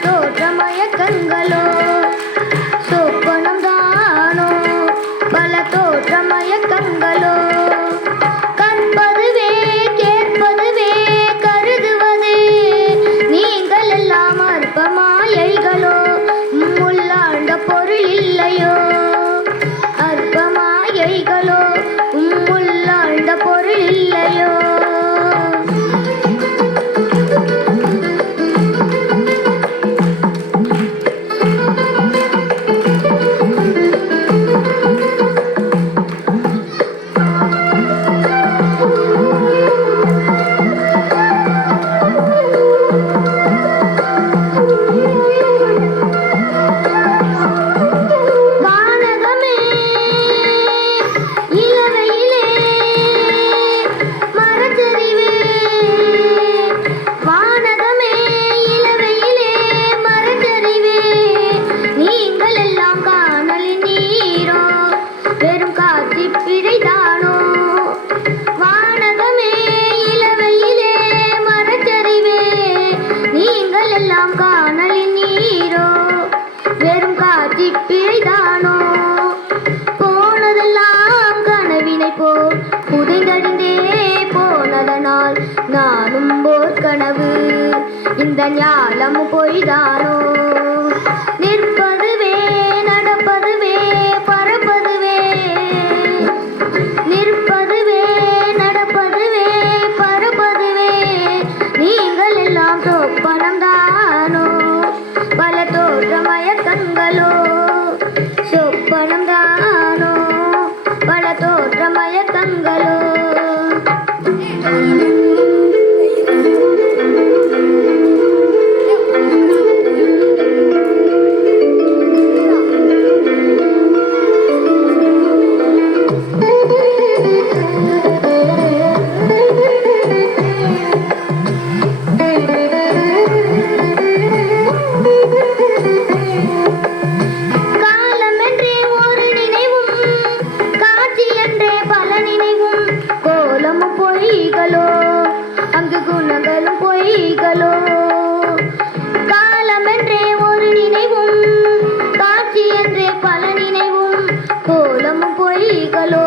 தோற்ற மயக்கங்களோ சொப்பனம் தானோ பல தோற்ற மயக்கங்களோ கற்பதுவே கேட்பதுவே கருதுவதே நீங்கள் எல்லாம் அற்ப மாயைகளோ உள்ளாண்ட பொருள் இல்லையோ அற்ப மாயைகளோ உள்ளாண்ட பொருள் இல்லையோ போனதெல்லாம் கனவினை போல் புதைந்தடிந்தே போனதனால் நானும் போர் கனவு இந்த ஞாலம் பொய்தானோ நிற்பதுவே நடப்பதுவே பறப்பதுவே நிற்பதுவே நடப்பதுவே பறப்பதுவே நீங்கள் எல்லாம் சொப்பனம் தானோ பல தோற்ற மயக்கங்களோ சொப்பனம் தானோ பல தோற்ற மயக்கங்களோ அங்கு குணங்களும் பொய்களோ காலமென்றே ஒரு நினைவும் காட்சி என்றே பல நினைவும் கோலமும் பொய்களோ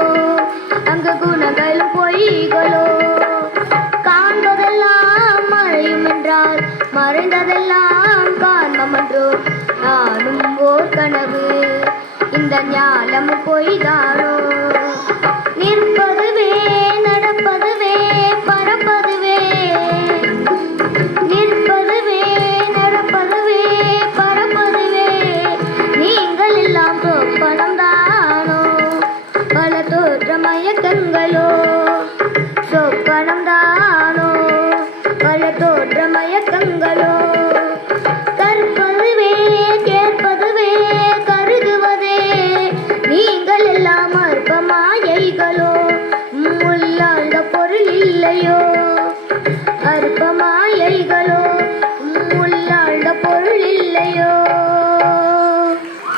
அங்கு குணங்களும் பொய்களோ காண்பதெல்லாம் மறையும் என்றால் மறைந்ததெல்லாம் காரணமன்றோ நானும் ஓர் கனவு இந்த ஞாலம் பொய்தானோ